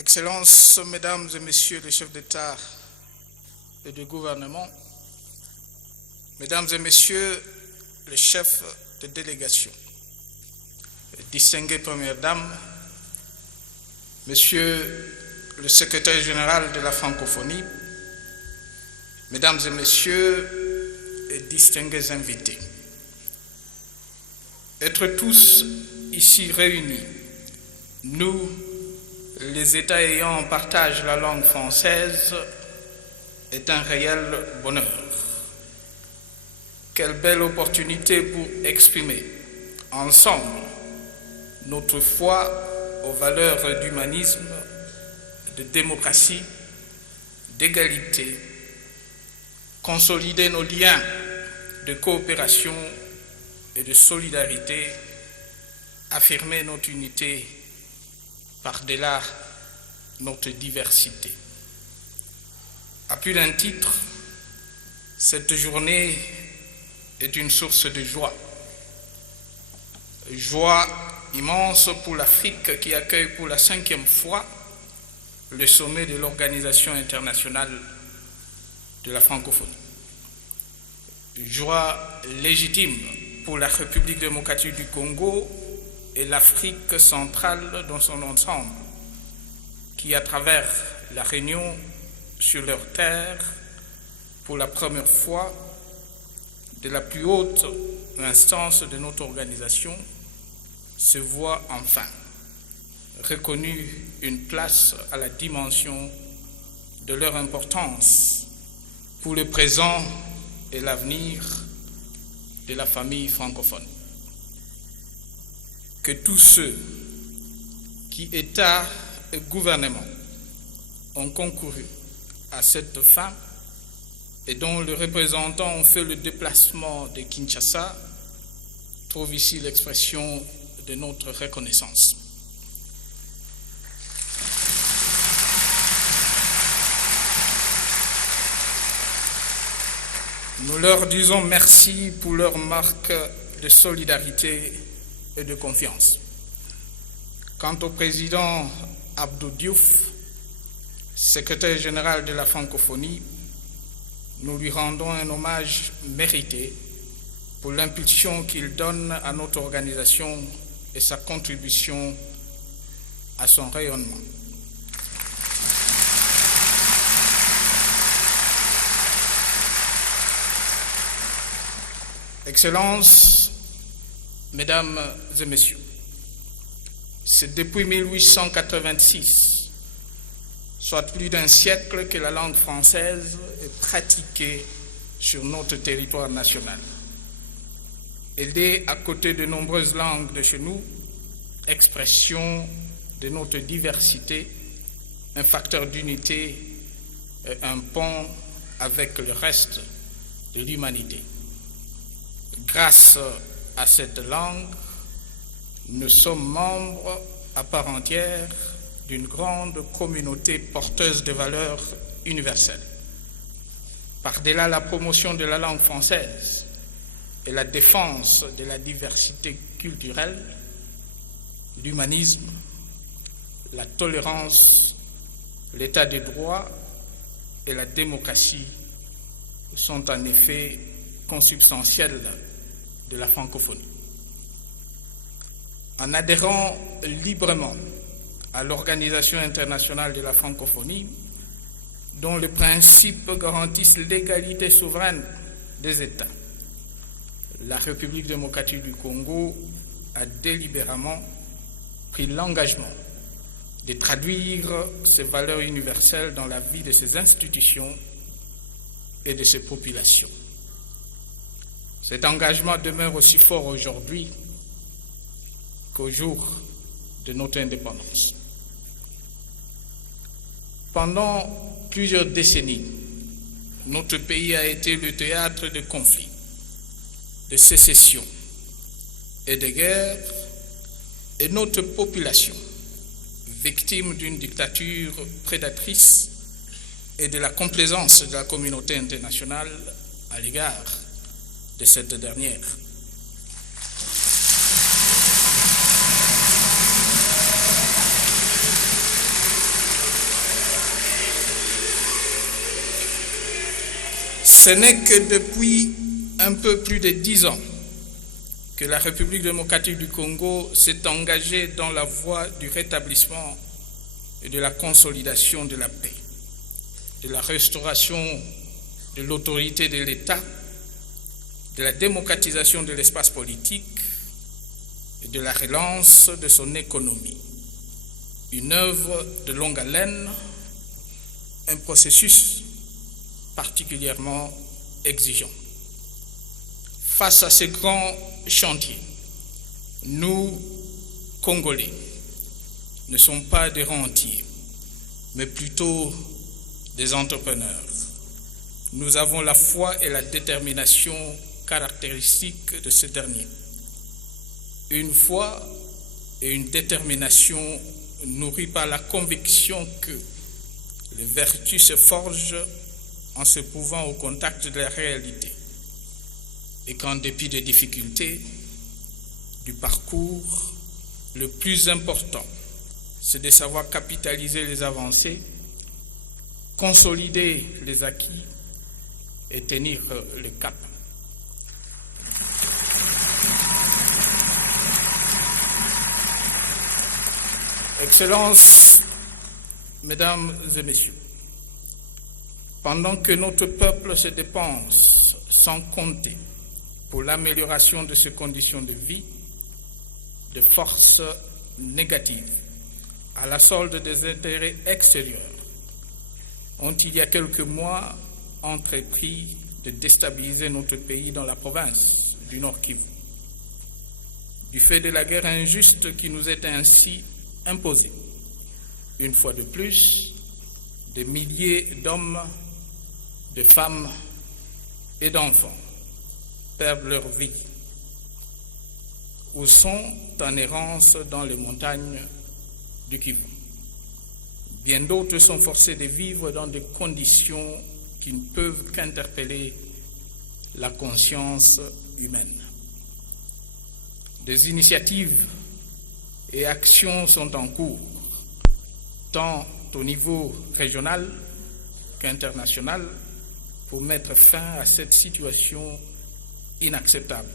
Excellences, Mesdames et Messieurs les chefs d'État et de gouvernement, Mesdames et Messieurs les chefs de délégation, distinguées Premières Dames, Monsieur le Secrétaire général de la francophonie, Mesdames et Messieurs et distingués invités, être tous ici réunis, nous, les États ayant en partage la langue française, est un réel bonheur. Quelle belle opportunité pour exprimer ensemble notre foi aux valeurs d'humanisme, de démocratie, d'égalité, consolider nos liens de coopération et de solidarité, affirmer notre unité par-delà notre diversité. À plus d'un titre, cette journée est une source de joie. Joie immense pour l'Afrique qui accueille pour la 5e fois le sommet de l'Organisation internationale de la francophonie. Joie légitime pour la République démocratique du Congo et l'Afrique centrale dans son ensemble, qui, à travers la réunion sur leur terre, pour la première fois, de la plus haute instance de notre organisation, se voit enfin reconnue une place à la dimension de leur importance pour le présent et l'avenir de la famille francophone. Que tous ceux qui, État et gouvernement, ont concouru à cette fin et dont les représentants ont fait le déplacement de Kinshasa trouvent ici l'expression de notre reconnaissance. Nous leur disons merci pour leur marque de solidarité et de confiance. Quant au président Abdou Diouf, secrétaire général de la francophonie, nous lui rendons un hommage mérité pour l'impulsion qu'il donne à notre organisation et sa contribution à son rayonnement. Excellences, Mesdames et Messieurs, c'est depuis 1886, soit plus d'un siècle, que la langue française est pratiquée sur notre territoire national. Elle est, à côté de nombreuses langues de chez nous, expression de notre diversité, un facteur d'unité et un pont avec le reste de l'humanité. Grâce à cette langue, nous sommes membres à part entière d'une grande communauté porteuse de valeurs universelles. Par-delà la promotion de la langue française et la défense de la diversité culturelle, l'humanisme, la tolérance, l'état de droit et la démocratie sont en effet consubstantiels de la francophonie. En adhérant librement à l'Organisation internationale de la francophonie, dont les principes garantissent l'égalité souveraine des États, la République démocratique du Congo a délibérément pris l'engagement de traduire ces valeurs universelles dans la vie de ses institutions et de ses populations. Cet engagement demeure aussi fort aujourd'hui qu'au jour de notre indépendance. Pendant plusieurs décennies, notre pays a été le théâtre de conflits, de sécessions et de guerres, et notre population, victime d'une dictature prédatrice et de la complaisance de la communauté internationale à l'égard de cette dernière. Ce n'est que depuis un peu plus de 10 ans que la République démocratique du Congo s'est engagée dans la voie du rétablissement et de la consolidation de la paix, de la restauration de l'autorité de l'État, de la démocratisation de l'espace politique et de la relance de son économie. Une œuvre de longue haleine, un processus particulièrement exigeant. Face à ces grands chantiers, nous, Congolais, ne sommes pas des rentiers, mais plutôt des entrepreneurs. Nous avons la foi et la détermination caractéristiques de ce dernier. Une foi et une détermination nourries par la conviction que les vertus se forgent en se trouvant au contact de la réalité et qu'en dépit des difficultés du parcours, le plus important, c'est de savoir capitaliser les avancées, consolider les acquis et tenir le cap. Excellences, Mesdames et Messieurs, pendant que notre peuple se dépense sans compter pour l'amélioration de ses conditions de vie, de forces négatives à la solde des intérêts extérieurs ont, il y a quelques mois, entrepris de déstabiliser notre pays dans la province du Nord Kivu. Du fait de la guerre injuste qui nous est ainsi imposée, une fois de plus, des milliers d'hommes, de femmes et d'enfants perdent leur vie ou sont en errance dans les montagnes du Kivu. Bien d'autres sont forcés de vivre dans des conditions qui ne peuvent qu'interpeller la conscience humaine. Des initiatives et actions sont en cours, tant au niveau régional qu'international, pour mettre fin à cette situation inacceptable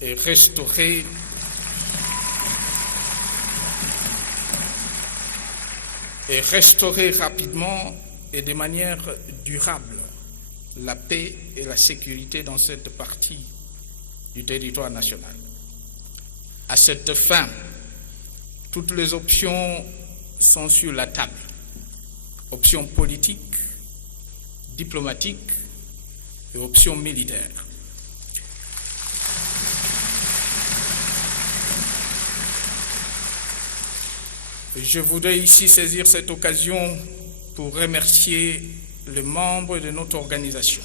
et restaurer rapidement et de manière durable la paix et la sécurité dans cette partie du territoire national. À cette fin, toutes les options sont sur la table. Options politiques, diplomatiques et options militaires. Je voudrais ici saisir cette occasion pour remercier les membres de notre organisation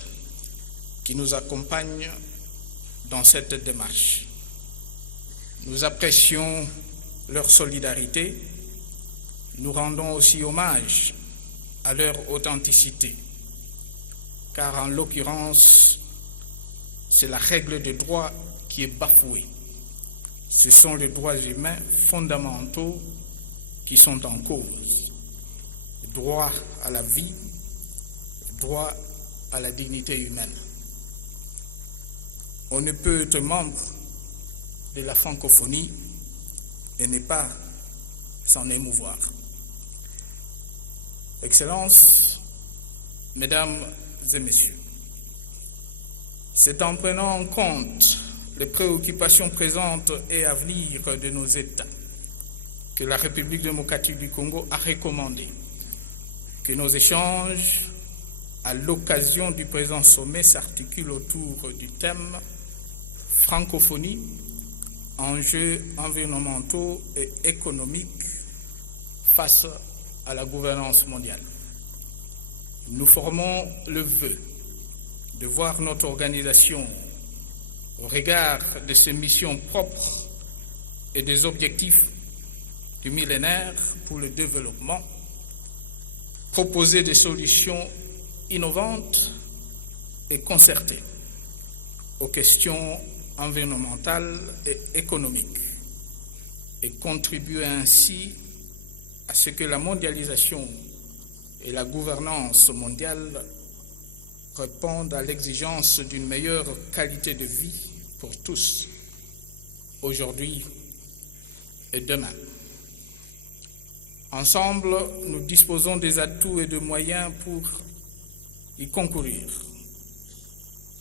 qui nous accompagnent dans cette démarche. Nous apprécions leur solidarité, nous rendons aussi hommage à leur authenticité, car en l'occurrence, c'est la règle de droit qui est bafouée. Ce sont les droits humains fondamentaux qui sont en cause. Droit à la vie, droit à la dignité humaine. On ne peut être membre de la francophonie et ne pas s'en émouvoir. Excellences, Mesdames et Messieurs, c'est en prenant en compte les préoccupations présentes et à venir de nos États que la République démocratique du Congo a recommandé que nos échanges à l'occasion du présent sommet s'articulent autour du thème francophonie, enjeux environnementaux et économiques face à la gouvernance mondiale. Nous formons le vœu de voir notre organisation au regard de ses missions propres et des objectifs du millénaire pour le développement, proposer des solutions innovantes et concertées aux questions environnementales et économiques et contribuer ainsi à ce que la mondialisation et la gouvernance mondiale répondent à l'exigence d'une meilleure qualité de vie pour tous, aujourd'hui et demain. Ensemble, nous disposons des atouts et des moyens pour y concourir.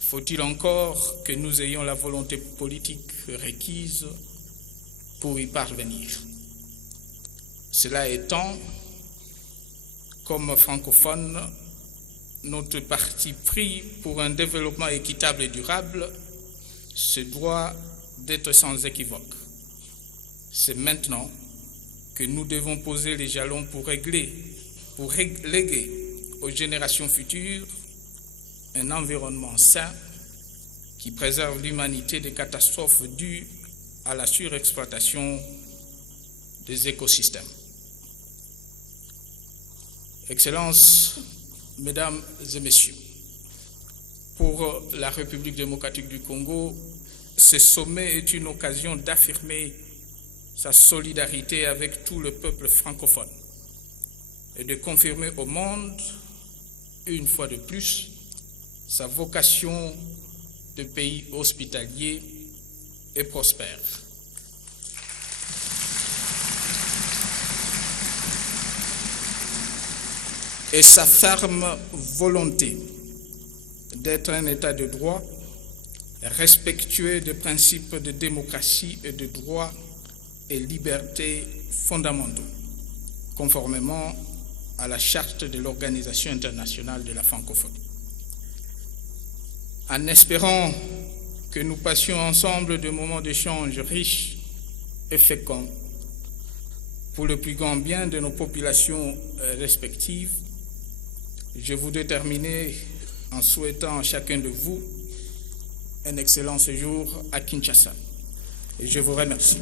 Faut-il encore que nous ayons la volonté politique requise pour y parvenir? Cela étant, comme francophones, notre parti pris pour un développement équitable et durable se doit d'être sans équivoque. C'est maintenant que nous devons poser les jalons pour léguer aux générations futures un environnement sain qui préserve l'humanité des catastrophes dues à la surexploitation des écosystèmes. Excellences, Mesdames et Messieurs, pour la République démocratique du Congo, ce sommet est une occasion d'affirmer sa solidarité avec tout le peuple francophone et de confirmer au monde, une fois de plus, sa vocation de pays hospitalier et prospère. Et sa ferme volonté d'être un État de droit, respectueux des principes de démocratie et de droits et libertés fondamentaux, conformément à la charte de l'Organisation internationale de la francophonie. En espérant que nous passions ensemble des moments d'échange riches et féconds pour le plus grand bien de nos populations respectives, je voudrais terminer en souhaitant à chacun de vous un excellent séjour à Kinshasa. Et je vous remercie.